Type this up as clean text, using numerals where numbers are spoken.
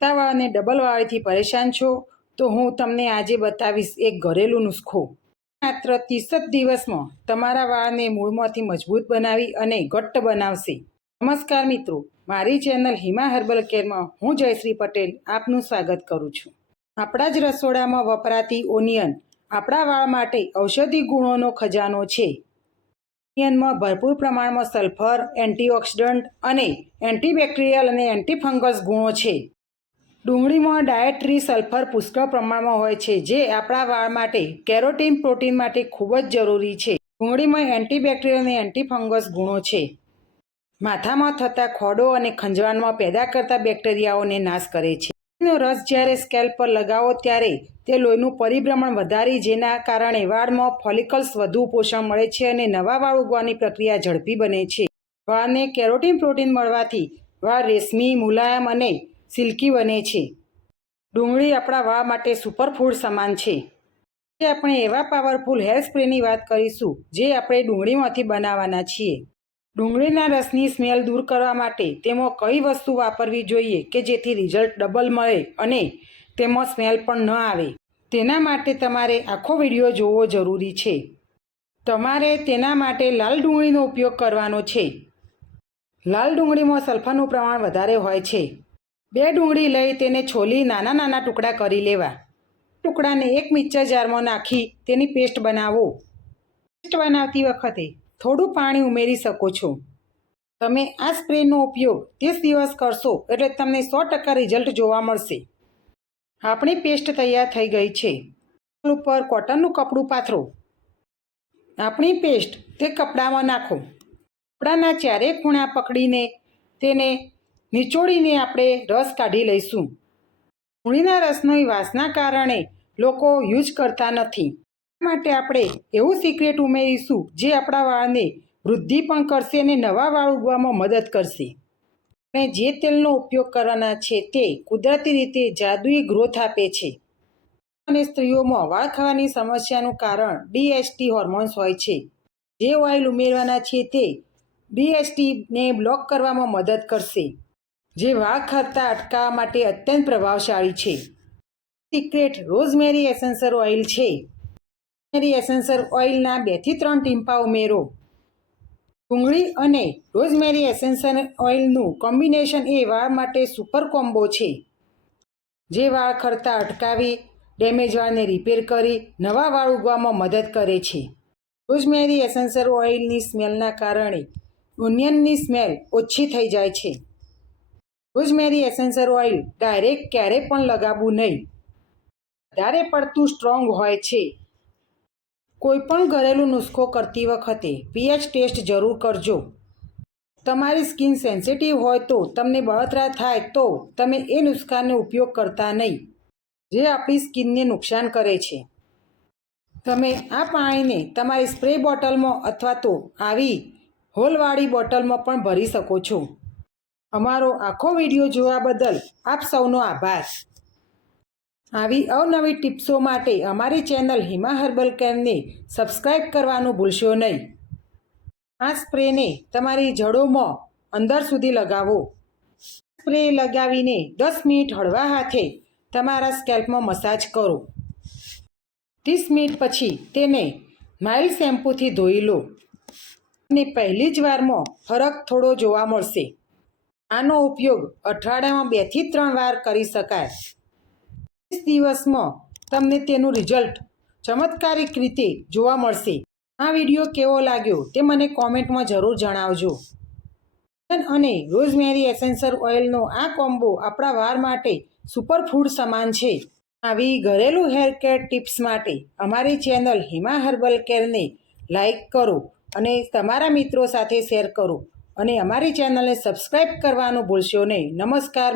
વાળને ડબલ વાળથી પરેશાન છો તો હું તમને આજે બતાવીશ એક ઘરેલું નુસ્ખો। માત્ર 30 જ દિવસમાં તમારા વાળને મૂળમાંથી મજબૂત બનાવી અને ઘટ્ટ બનાવશે। નમસ્કાર મિત્રો, મારી ચેનલ હિમા હર્બલ કેરમાં હું જયશ્રી પટેલ આપનું સ્વાગત કરું છું। આપણા જ રસોડામાં વપરાતી ઓનિયન આપણા વાળ માટે ઔષધિ ગુણોનો ખજાનો છે। ઓનિયનમાં ભરપૂર પ્રમાણમાં સલ્ફર, એન્ટીઓક્સિડન્ટ અને એન્ટીબેક્ટેરિયલ અને એન્ટીફંગસ ગુણો છે। ડુંગળીમાં ડાયટરી સલ્ફર પુષ્કળ પ્રમાણમાં હોય છે, જે આપણા વાળ માટે કેરોટીન પ્રોટીન માટે ખૂબ જ જરૂરી છે। ડુંગળીમાં એન્ટીબેક્ટેરિયલ અને એન્ટીફંગસ ગુણો છે। માથામાં થતા ખોડો અને ખંજવાળમાં પેદા કરતા બેક્ટેરિયાઓને નાશ કરે છે। તેનો રસ જ્યારે સ્કેલ્પ પર લગાવો ત્યારે તે લોહીનું પરિભ્રમણ વધારી, જેના કારણે વાળમાં ફોલિકલ્સ વધુ પોષણ મળે છે અને નવા વાળ ઉગવાની પ્રક્રિયા ઝડપી બને છે। વાળને કેરોટીન પ્રોટીન મળવાથી વાળ રેશમી, મુલાયમ અને સિલ્કી બને છે। ડુંગળી આપણા વાળ માટે સુપરફૂડ સમાન છે। આજે આપણે એવા પાવરફુલ હેર સ્પ્રેની વાત કરીશું જે આપણે ડુંગળીમાંથી બનાવવાના છીએ। ડુંગળીના રસની સ્મેલ દૂર કરવા માટે તેમાં કઈ વસ્તુ વાપરવી જોઈએ કે જેથી રિઝલ્ટ ડબલ મળે અને તેમાં સ્મેલ પણ ન આવે, તેના માટે તમારે આખો વિડીયો જોવો જરૂરી છે। તમારે તેના માટે લાલ ડુંગળીનો ઉપયોગ કરવાનો છે। લાલ ડુંગળીમાં સલ્ફરનું પ્રમાણ વધારે હોય છે। 2 ડુંગળી લઈ તેને છોલી નાના નાના ટુકડા કરી લેવા। ટુકડાને એક મિક્સર જારમાં નાખી તેની પેસ્ટ બનાવો। પેસ્ટ બનાવતી વખતે થોડું પાણી ઉમેરી શકો છો। તમે આ સ્પ્રેનો ઉપયોગ 30 દિવસ કરશો એટલે તમને 100% રિઝલ્ટ જોવા મળશે। આપણી પેસ્ટ તૈયાર થઈ ગઈ છે। ઉપર કોટનનું કપડું પાથરો। આપણી પેસ્ટ તે કપડામાં નાખો। કપડાના ચારે ખૂણા પકડીને તેને નીચોડીને આપણે રસ કાઢી લઈશું। ડુંગળીના રસની વાસના કારણે લોકો યુઝ કરતા નથી, માટે આપણે એવું સિક્રેટ ઉમેરીશું જે આપણા વાળને વૃદ્ધિ પણ કરશે અને નવા વાળ ઉગવામાં મદદ કરશે। અને જે તેલનો ઉપયોગ કરવાના છે તે કુદરતી રીતે જાદુઈ ગ્રોથ આપે છે। અને સ્ત્રીઓમાં વાળ ખરવાની સમસ્યાનું કારણ DHT હોર્મોન્સ હોય છે। જે ઓઇલ ઉમેરવાના છે તે DHTને બ્લોક કરવામાં મદદ કરશે, જે વાળ ખરતા અટકાવવા માટે અત્યંત પ્રભાવશાળી છે। સિક્રેટ રોઝમેરી એસેન્શિયલ ઓઇલ છે। રોઝમેરી એસેન્શિયલ ઓઇલના 2 થી 3 ટીમ્પા ઉમેરો। ડુંગળી અને રોઝમેરી એસેન્શિયલ ઓઇલનું કોમ્બિનેશન એ વાળ માટે સુપર કોમ્બો છે, જે વાળ ખરતા અટકાવી, ડેમેજ વાળને રિપેર કરી નવા વાળ ઉગવામાં મદદ કરે છે। રોઝમેરી એસેન્શિયલ ઓઇલની સ્મેલના કારણે ઓનિયનની સ્મેલ ઓછી થઈ જાય છે। રોઝમેરી એસેન્શિયલ ઓઇલ ડાયરેક્ટ ક્યારેય પણ લગાવવું નહીં, વધારે પડતું સ્ટ્રોંગ હોય છે। કોઈ પણ ઘરેલું નુસ્ખો કરતી વખતે pH ટેસ્ટ જરૂર કરજો। તમારી સ્કિન સેન્સિટિવ હોય તો તમને બળતરા થાય તો તમે એ નુસ્ખાનો ઉપયોગ કરતા નહીં, જે આપણી સ્કિનને નુકસાન કરે છે। તમે આ પાણીને તમારી સ્પ્રે બોટલમાં અથવા તો આવી હોલવાળી બોટલમાં પણ ભરી શકો છો। અમારો આખો વિડીયો જોવા બદલ આપ સૌનો આભાર। આવી અવનવી ટિપ્સો માટે અમારી ચેનલ હિમા હર્બલ કેરને સબસ્ક્રાઈબ કરવાનું ભૂલશો નહીં। આ સ્પ્રેને તમારી જડોમાં અંદર સુધી લગાવો। સ્પ્રે લગાવીને 10 મિનિટ હળવા હાથે તમારા સ્કેલ્પમાં મસાજ કરો। 30 મિનિટ પછી તેને માઇલ્ડ શેમ્પૂથી ધોઈ લો અને પહેલી જ વારમાં ફરક થોડો જોવા મળશે। આનો ઉપયોગ અઠવાડિયામાં 2 થી 3 વાર કરી શકાય। 30 દિવસમાં તમને તેનું રિઝલ્ટ ચમત્કારિક રીતે જોવા મળશે। આ વિડીયો કેવો લાગ્યો તે મને કોમેન્ટમાં જરૂર જણાવજો। અને રોઝમેરી એસેન્શિયલ ઓઇલનો આ કોમ્બો આપણા વાળ માટે સુપરફૂડ સમાન છે। આવી ઘરેલું હેર કેર ટિપ્સ માટે અમારી ચેનલ હિમા હર્બલ કેરને લાઈક કરો અને તમારા મિત્રો સાથે શેર કરો અને અમારી ચેનલને સબસ્ક્રાઈબ કરવાનું ભૂલશો નહીં। નમસ્કાર।